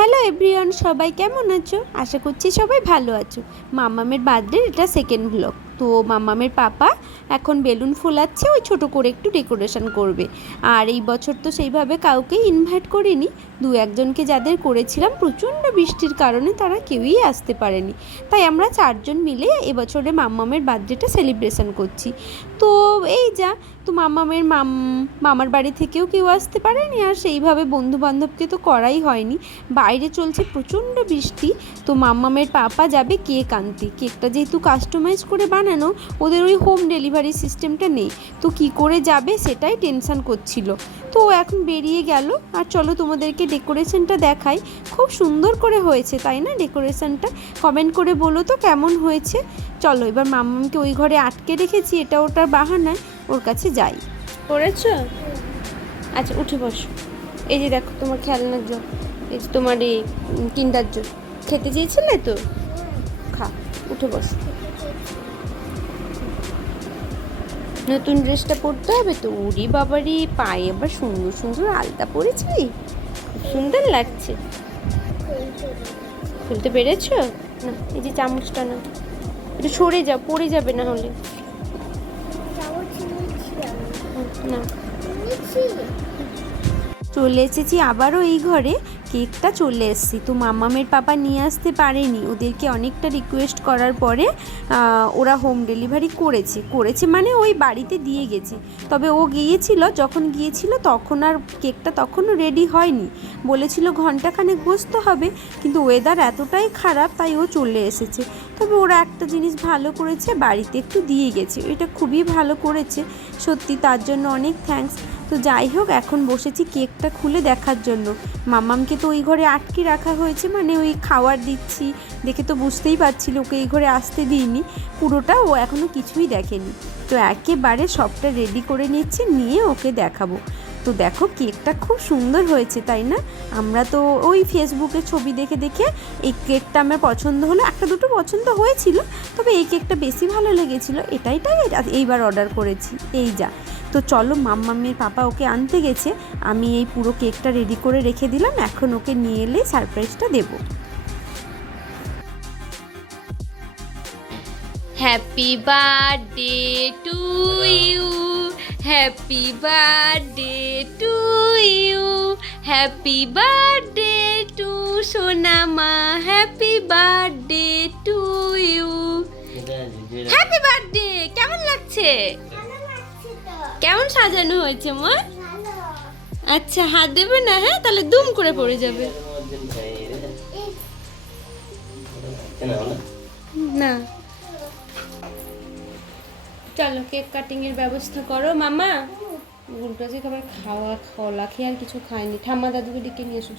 Hello everyone, সবাই কেমন আছো? আশা করছি সবাই ভালো আছো। মাম্মামের বার্থডে এটা সেকেন্ড ব্লগ। তো মাম্মামের পাপা এখন বেলুন ফোলাচ্ছে, ওই ছোটো করে একটু ডেকোরেশন করবে। আর এই বছর তো সেইভাবে কাউকেই ইনভাইট করিনি, দু একজনকে যাদের করেছিলাম প্রচণ্ড বৃষ্টির কারণে তারা কেউই আসতে পারেনি। তাই আমরা চারজন মিলে এবছরে মাম্মামের বার্থডেটা সেলিব্রেশন করছি। তো এই যা, তো মামার বাড়ি থেকেও কেউ আসতে পারেনি, আর সেইভাবে বন্ধুবান্ধবকে তো করাই হয়নি। বাইরে চলছে প্রচণ্ড বৃষ্টি। তো মাম্মামের পাপা যাবে কেক আনতে। কেকটা যেহেতু কাস্টমাইজ করে বানানো, ওদের ওই হোম ডেলিভারি সিস্টেমটা নেই, তো কি করে যাবে সেটাই টেনশান করছিল। তো ও এখন বেরিয়ে গেল। আর চলো তোমাদেরকে ডেকোরেশনটা দেখাই। খুব সুন্দর করে হয়েছে, তাই না? ডেকোরেশনটা কমেন্ট করে বলো তো কেমন হয়েছে। চলো এবার মাম্মামকে ওই ঘরে আটকে রেখেছি, এটা ওটার বাহানায় ওর কাছে যাই। করেছো? আচ্ছা উঠে বসো। এই যে দেখো তোমার খেলনার জল, এই যে তোমার এই কিন্ডার জল। খেতে চেয়েছিলে তো, খা, উঠে বসো। নতুন ড্রেসটা পরতে হবে তো। উড়ি বাবারি, পায়ে আবার সুন্দর সুন্দর আলতা পরেছিলি, খুব সুন্দর লাগছে। খুলতে পেরেছো? না, এই যে চামচটা না, একটু সরে যাও, পড়ে যাবে না হলে। না, চলে এসেছি আবারও এই ঘরে। কেকটা চলে এসেছি, তো মাম্মামের পাপা নিয়ে আসতে পারেনি। ওদেরকে অনেকটা রিকোয়েস্ট করার পরে ওরা হোম ডেলিভারি করেছে মানে ওই বাড়িতে দিয়ে গেছে। তবে ও গিয়েছিল, যখন গিয়েছিল তখন আর কেকটা তখনও রেডি হয়নি। বলেছিল ঘন্টাখানেক বসতে হবে, কিন্তু ওয়েদার এতটাই খারাপ তাই ও চলে এসেছে। তবে ওরা একটা জিনিস ভালো করেছে, বাড়িতে একটু দিয়ে গেছে, এটা খুবই ভালো করেছে সত্যি, তার জন্য অনেক থ্যাঙ্কস। তো যাই হোক, এখন বসেছি কেকটা খুলে দেখার জন্য। মাম্মামকে তো ওই ঘরে আটকে রাখা হয়েছে, মানে ওই খাবার দিচ্ছি দেখে তো বুঝতেই পারছিল ওকে এই ঘরে আসতে দিইনি পুরোটা, ও এখনও কিছুই দেখেনি। তো একেবারে সবটা রেডি করে নিচ্ছে, নিয়ে ওকে দেখাবো। তো দেখো কেকটা খুব সুন্দর হয়েছে, তাই না? আমরা তো ওই ফেসবুকে ছবি দেখে দেখে এই কেকটা আমার পছন্দ হলো, একটা দুটো পছন্দ হয়েছিল, তবে এই কেকটা বেশি ভালো লেগেছিলো, এটাই এইবার অর্ডার করেছি। এই যা, তো চলো মাম্মামের পাপা ওকে আনতে গেছে, আমি এই পুরো কেকটা রেডি করে রেখে দিলাম, এখন ওকে নিয়ে এলে সারপ্রাইজটা দেবো। Happy birthday to you, happy birthday to you, happy birthday to সোনামা, happy birthday to you. Happy birthday. কেমন লাগছে? কেমন সাজানো হয়েছে মা? আচ্ছা হাত দেবে না, হ্যাঁ তাহলে দুম করে পড়ে যাবে। না, চলো কেক কাটিং এর ব্যবস্থা করো মামা। গুলটা যে খাবার খাওয়া খোলা খেয়ে আর কিছু খায়নি। ঠাম্মা দাদুকে ডেকে নিয়ে এসো।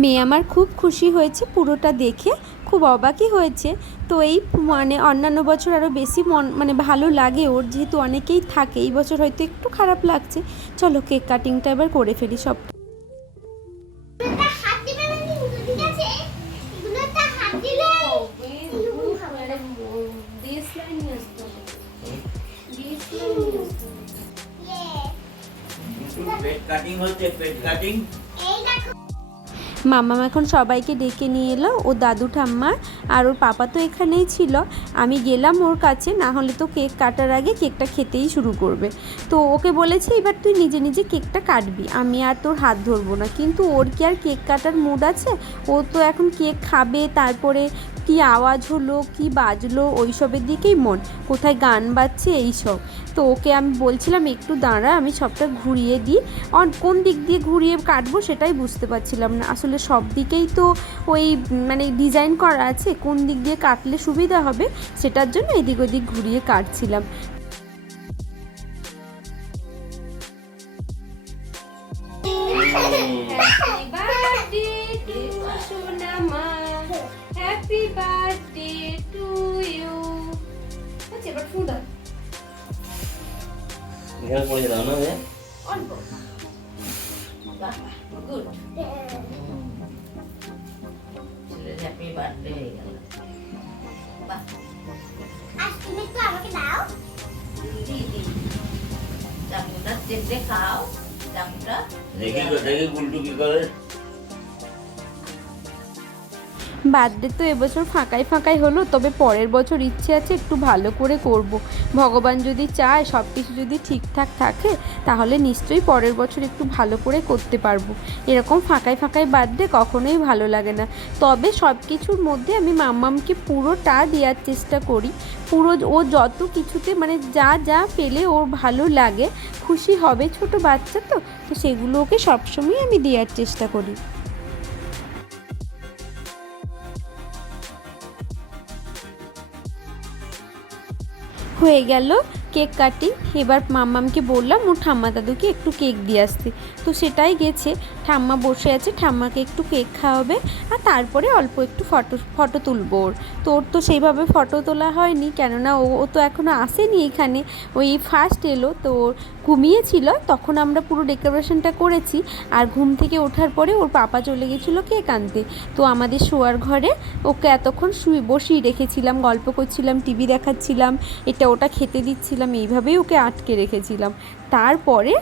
মেয়ে আমার খুব খুশি হয়েছে পুরোটা দেখে, খুব অবাকই হয়েছে। তো এই মানে অন্যান্য বছর আরও বেশি মানে ভালো লাগে ওর, যেহেতু অনেকেই থাকে, এই বছর হয়তো একটু খারাপ লাগছে। চলো কেক কাটিংটা এবার করে ফেলি সব। মাম্মাম এখন সবাইকে ডেকে নিয়ে এলো, ও দাদু ঠাম্মা আর ওর পাপা তো এখানেই ছিল। আমি গেলাম ওর কাছে, না হলে তো কেক কাটার আগে কেকটা খেতেই শুরু করবে। তো ওকে বলেছে এবার তুই নিজে নিজে কেকটা কাটবি, আমি আর তোর হাত ধরবো না। কিন্তু ওর কি আর কেক কাটার মুড আছে? ও তো এখন কেক খাবে, তারপরে কি আওয়াজ হলো কি বাজলো ওইসবের দিকেই মন, কোথায় গান বাজছে এইসব। তো ওকে আমি বলছিলাম একটু দাঁড়া, আমি সবটা ঘুরিয়ে দিই। কোন দিক দিয়ে ঘুরিয়ে কাটবো সেটাই বুঝতে পারছিলাম না, আসলে সব দিকেই তো ওই মানে ডিজাইন করা আছে, কোন দিক দিয়ে কাটলে সুবিধা হবে সেটার জন্য এদিক ওদিক ঘুরিয়ে কাটছিলাম। Happy birthday to you. আচ্ছা এবার ফুল দাও। এখানে পড়ে দাও না রে। অল্প। বাহ গুড। চলে হ্যাপি বার্থডে হয়ে গেল। বাহ। আজ তুমি তো আমাকে দাও। চেপে খাও চামচটা। দেখি গুলটু কি করে। বার্থডে তো এবছর ফাঁকাই ফাঁকাই হলো, তবে পরের বছর ইচ্ছে আছে একটু ভালো করে করব। ভগবান যদি চায়, সব কিছু যদি ঠিকঠাক থাকে, তাহলে নিশ্চয়ই পরের বছর একটু ভালো করে করতে পারবো। এরকম ফাঁকাই ফাঁকাই বার্থডে কখনোই ভালো লাগে না। তবে সব কিছুর মধ্যে আমি মাম্মামকে পুরোটা দেওয়ার চেষ্টা করি। পুরো ও যত কিছুতে মানে যা যা পেলে ওর ভালো লাগে, খুশি হবে, ছোট বাচ্চা তো তো সেগুলো ওকে সবসময় আমি দেওয়ার চেষ্টা করি। হয়ে গেল কেক কাটিং। এবার মাম্মামকে বললাম ও ঠাম্মা দাদুকে একটু কেক দিয়ে আসতে, তো সেটাই গেছে। ঠাম্মা বসে আছে, ঠাম্মাকে একটু কেক খাওয়াবে, আর তারপরে অল্প একটু ফটো তুলবো ওর। তো ওর তো সেইভাবে ফটো তোলা হয়নি, কেননা ও তো এখনও আসেনি এখানে, ওই ফার্স্ট এলো। তো ওর ঘুমিয়েছিল, তখন আমরা পুরো ডেকোরেশনটা করেছি। আর ঘুম থেকে ওঠার পরে ওর পাপা চলে গেছিলো কেক আনতে। তো আমাদের শোয়ার ঘরে ওকে এতক্ষণ বসিয়ে রেখেছিলাম, গল্প করছিলাম, টিভি দেখাচ্ছিলাম, এটা ওটা খেতে দিচ্ছিলাম, এইভাবেই ওকে আটকে রেখেছিলাম। তারপরে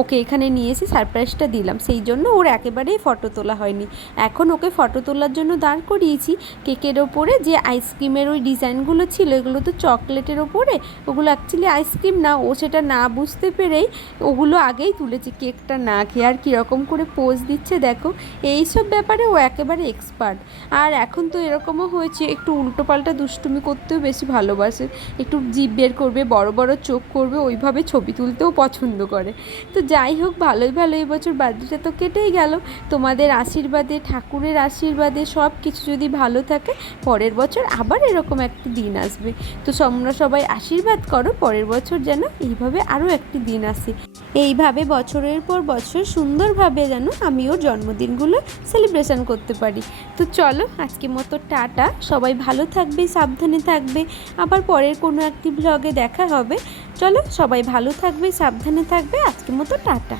ওকে এখানে নিয়ে এসে সারপ্রাইজটা দিলাম, সেই জন্য ওর একেবারেই ফটো তোলা হয়নি। এখন ওকে ফটো তোলার জন্য দাঁড় করিয়েছি। কেকের ওপরে যে আইসক্রিমের ওই ডিজাইনগুলো ছিল, এগুলো তো চকলেটের ওপরে, ওগুলো অ্যাকচুয়ালি আইসক্রিম না। ও সেটা না বুঝতে পেরেই ওগুলো আগেই তুলেছে, কেকটা না খেয়ে। আর কীরকম করে পোজ দিচ্ছে দেখো, এইসব ব্যাপারে ও একেবারে এক্সপার্ট। আর এখন তো এরকমও হয়েছে, একটু উল্টোপাল্টা দুষ্টুমি করতেও বেশি ভালোবাসে। একটু জিভ বের করবে, বড় বড় চোখ করবে, ওইভাবে ছবি তুলতেও পছন্দ করে। তো যাই হোক, ভালোই এবছর বার্থডেটা তো কেটেই গেল। তোমাদের আশীর্বাদে, ঠাকুরের আশীর্বাদে সব কিছু যদি ভালো থাকে, পরের বছর আবার এরকম একটা দিন আসবে। তো তোমরা সবাই আশীর্বাদ করো পরের বছর যেন এইভাবে আরও একটি দিন আসে। এইভাবে বছরের পর বছর সুন্দরভাবে যেন আমি ওর জন্মদিনগুলো সেলিব্রেশন করতে পারি। তো চলো, আজকে মতো টাটা। সবাই ভালো থাকবে, সাবধানে থাকবে। আবার পরের কোনো একটি ব্লগে দেখা হবে। চলো, সবাই ভালো থাকবে, সাবধানে থাকবে। আজকের মতো টাটা।